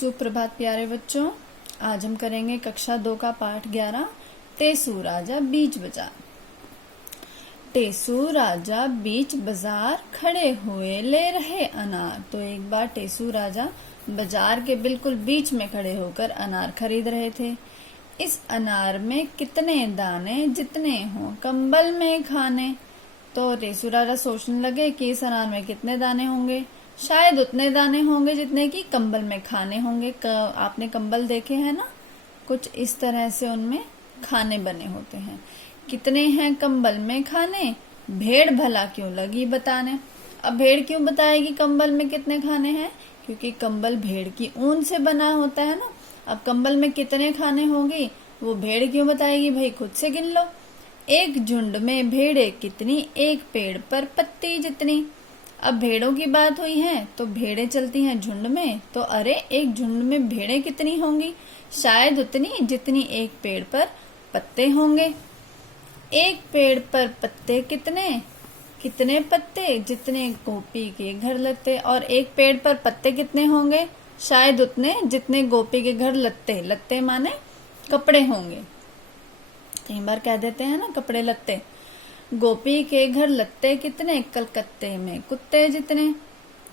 सुप्रभात प्यारे बच्चों। आज हम करेंगे कक्षा 2 का पाठ 11 टेसू राजा बीच बाजार। टेसू राजा बीच बाजार खड़े हुए ले रहे अनार। तो एक बार टेसू राजा बाजार के बिल्कुल बीच में खड़े होकर अनार खरीद रहे थे। इस अनार में कितने दाने जितने हों कंबल में खाने। तो टेसू राजा सोचने लगे कि इस अनार में कितने दाने होंगे, शायद उतने दाने होंगे जितने कि कंबल में खाने होंगे। आपने कंबल देखे हैं ना, कुछ इस तरह से उनमें खाने बने होते हैं। कितने हैं कंबल में खाने, भेड़ भला क्यों लगी बताने। अब भेड़ क्यों बताएगी कंबल में कितने खाने हैं, क्योंकि कंबल भेड़ की ऊन से बना होता है ना। अब कंबल में कितने खाने होंगी वो भेड़ क्यों बताएगी, भाई खुद से गिन लो। एक झुंड में भेड़े कितनी, एक पेड़ पर पत्ती जितनी। अब भेड़ों की बात हुई है तो भेड़ें चलती हैं झुंड में, तो अरे एक झुंड में भेड़ें कितनी होंगी, शायद उतनी जितनी एक पेड़ पर पत्ते होंगे। एक पेड़ पर पत्ते कितने, कितने पत्ते जितने गोपी के घर लत्ते। और एक पेड़ पर पत्ते कितने होंगे, शायद उतने जितने गोपी के घर लत्ते। लत्ते माने कपड़े होंगे, कई बार कह देते हैं ना कपड़े लत्ते। गोपी के घर लत्ते कितने, कलकत्ते में कुत्ते जितने।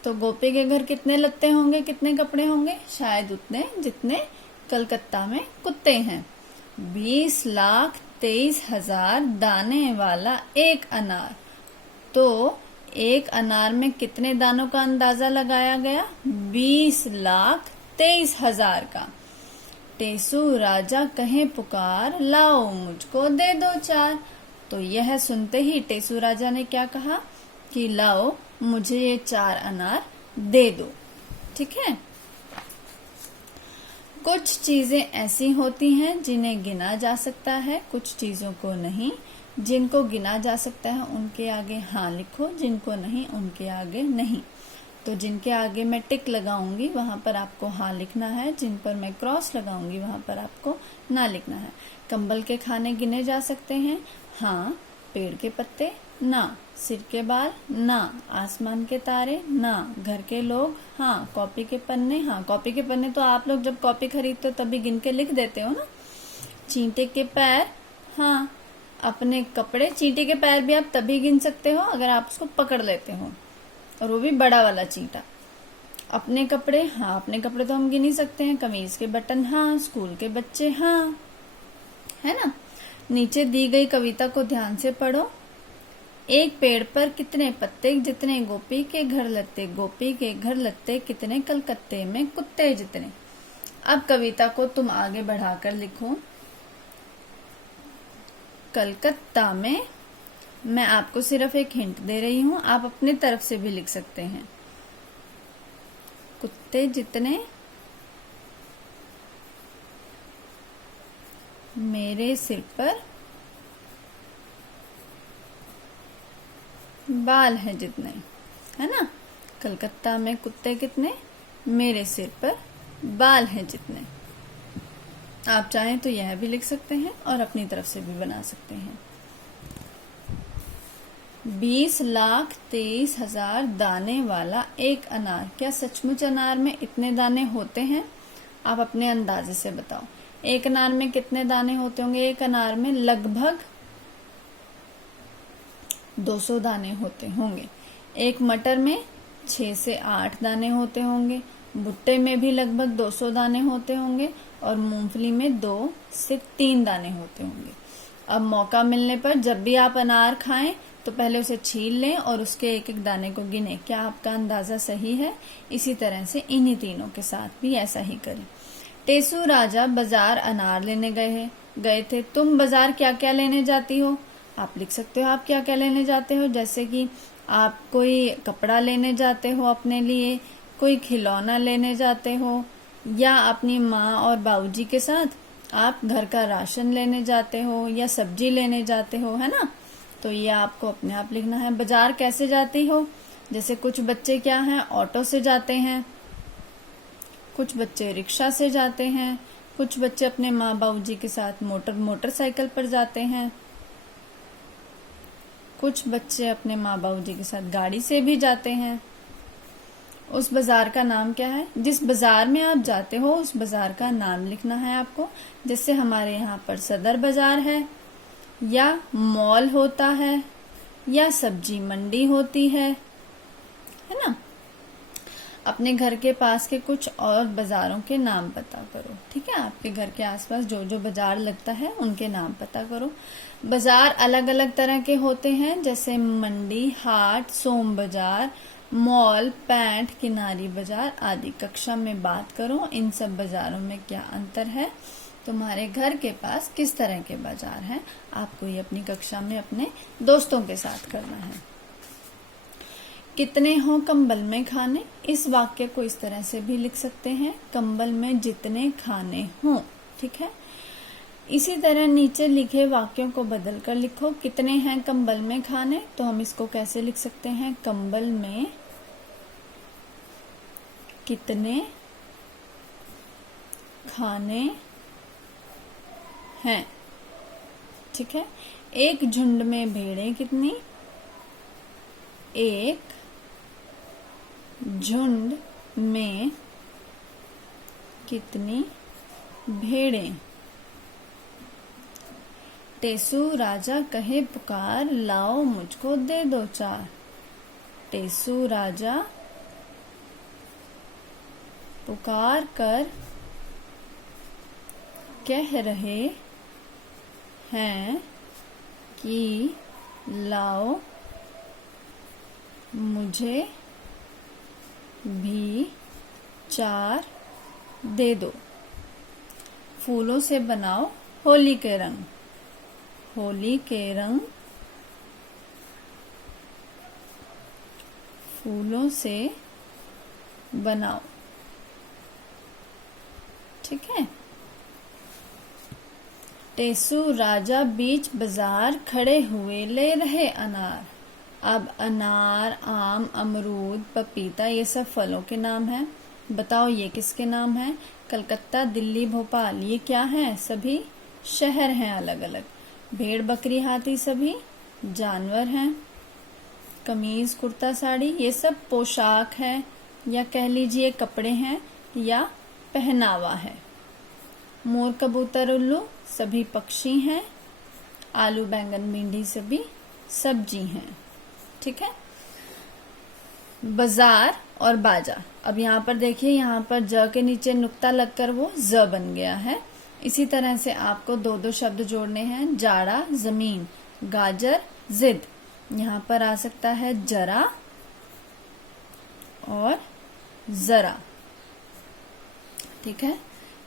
तो गोपी के घर कितने लत्ते होंगे, कितने कपड़े होंगे, शायद उतने जितने कलकत्ता में कुत्ते हैं। 20,23,000 दाने वाला एक अनार। तो एक अनार में कितने दानों का अंदाजा लगाया गया, 20,23,000 का। टेसू राजा कहे पुकार, लाओ मुझको दे दो चार। तो यह सुनते ही टेसू राजा ने क्या कहा कि लाओ मुझे ये 4 अनार दे दो। ठीक है। कुछ चीजें ऐसी होती हैं जिन्हें गिना जा सकता है, कुछ चीजों को नहीं। जिनको गिना जा सकता है उनके आगे हाँ लिखो, जिनको नहीं उनके आगे नहीं। तो जिनके आगे मैं टिक लगाऊंगी वहां पर आपको हाँ लिखना है, जिन पर मैं क्रॉस लगाऊंगी वहां पर आपको ना लिखना है। कंबल के खाने गिने जा सकते हैं, हाँ। पेड़ के पत्ते ना, सिर के बाल ना, आसमान के तारे ना, घर के लोग हाँ, कॉपी के पन्ने हाँ। कॉपी के पन्ने तो आप लोग जब कॉपी खरीदते हो तभी गिन के लिख देते हो ना। चींटे के पैर हाँ, अपने कपड़े। चींटे के पैर भी आप तभी गिन सकते हो अगर आप उसको पकड़ लेते हो, और वो भी बड़ा वाला चींटा। अपने कपड़े हाँ, अपने कपड़े तो हम गिन ही सकते हैं। कमीज के बटन हाँ, स्कूल के बच्चे हाँ, है ना। नीचे दी गई कविता को ध्यान से पढ़ो। एक पेड़ पर कितने पत्ते जितने गोपी के घर लत्ते, गोपी के घर लत्ते कितने कलकत्ते में कुत्ते जितने। अब कविता को तुम आगे बढ़ाकर लिखो। कलकत्ता में, मैं आपको सिर्फ एक हिंट दे रही हूं, आप अपने तरफ से भी लिख सकते हैं। कुत्ते जितने मेरे सिर पर बाल है जितने, है ना। कलकत्ता में कुत्ते कितने, मेरे सिर पर बाल है जितने। आप चाहें तो यह भी लिख सकते हैं और अपनी तरफ से भी बना सकते हैं। 20,23,000 दाने वाला एक अनार। क्या सचमुच अनार में इतने दाने होते हैं, आप अपने अंदाजे से बताओ। एक अनार में कितने दाने होते होंगे, एक अनार में लगभग 200 दाने होते होंगे। एक मटर में 6 से 8 दाने होते होंगे। भुट्टे में भी लगभग 200 दाने होते होंगे, और मूंगफली में 2 से 3 दाने होते होंगे। अब मौका मिलने पर जब भी आप अनार खाएं तो पहले उसे छील लें और उसके एक एक दाने को गिने। क्या आपका अंदाजा सही है? इसी तरह से इन्हीं तीनों के साथ भी ऐसा ही करें। टेसू राजा बाजार अनार लेने गए थे। तुम बाजार क्या क्या लेने जाती हो, आप लिख सकते हो। आप क्या क्या लेने जाते हो, जैसे कि आप कोई कपड़ा लेने जाते हो अपने लिए, कोई खिलौना लेने जाते हो, या अपनी माँ और बाबूजी के साथ आप घर का राशन लेने जाते हो या सब्जी लेने जाते हो, है ना। तो ये आपको अपने आप लिखना है। बाजार कैसे जाती हो, जैसे कुछ बच्चे क्या हैं ऑटो से जाते हैं, कुछ बच्चे रिक्शा से जाते हैं, कुछ बच्चे अपने माँ बाबूजी के साथ मोटरसाइकिल पर जाते हैं, कुछ बच्चे अपने माँ बाबूजी के साथ गाड़ी से भी जाते हैं। उस बाजार का नाम क्या है? जिस बाजार में आप जाते हो उस बाजार का नाम लिखना है आपको। जैसे हमारे यहाँ पर सदर बाजार है, या मॉल होता है, या सब्जी मंडी होती है ना। अपने घर के पास के कुछ और बाजारों के नाम पता करो, ठीक है। आपके घर के आसपास जो जो बाजार लगता है उनके नाम पता करो। बाजार अलग अलग तरह के होते हैं, जैसे मंडी, हाट, सोम बाजार, मॉल, पैंट, किनारी बाजार आदि। कक्षा में बात करो इन सब बाजारों में क्या अंतर है, तुम्हारे घर के पास किस तरह के बाजार हैं। आपको ये अपनी कक्षा में अपने दोस्तों के साथ करना है। कितने हों कंबल में खाने, इस वाक्य को इस तरह से भी लिख सकते हैं, कंबल में जितने खाने हों, ठीक है। इसी तरह नीचे लिखे वाक्यों को बदलकर लिखो। कितने हैं कंबल में खाने, तो हम इसको कैसे लिख सकते हैं? कंबल में कितने खाने हैं, ठीक है। एक झुंड में भेड़ें कितनी, एक झुंड में कितनी भेड़ें। टेसू राजा कहे पुकार, लाओ मुझको दे दो चार। टेसू राजा पुकार कर कह रहे हैं कि लाओ मुझे भी चार दे दो। फूलों से बनाओ होली के रंग। होली के रंग फूलों से बनाओ, ठीक है। टेसू राजा बीच बाजार खड़े हुए ले रहे अनार। अब अनार, आम, अमरूद, पपीता ये सब फलों के नाम हैं। बताओ ये किसके नाम हैं? कलकत्ता, दिल्ली, भोपाल ये क्या हैं? सभी शहर हैं अलग अलग। भेड़, बकरी, हाथी सभी जानवर हैं। कमीज, कुर्ता, साड़ी ये सब पोशाक है, या कह लीजिए कपड़े हैं, या पहनावा है। मोर, कबूतर, उल्लू सभी पक्षी हैं। आलू, बैंगन, भिंडी सभी सब्जी हैं, ठीक है। बाजार और बाजा। अब यहाँ पर देखिए, यहाँ पर ज के नीचे नुक्ता लगकर वो ज बन गया है। इसी तरह से आपको दो दो शब्द जोड़ने हैं। जाड़ा, जमीन, गाजर, जिद। यहाँ पर आ सकता है जरा और जरा, ठीक है।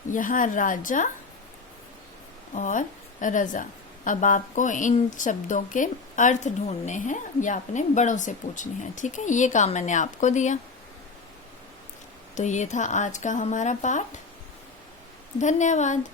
यहाँ राजा और रजा। अब आपको इन शब्दों के अर्थ ढूंढने हैं या अपने बड़ों से पूछने हैं, ठीक है। ये काम मैंने आपको दिया। तो ये था आज का हमारा पाठ। धन्यवाद।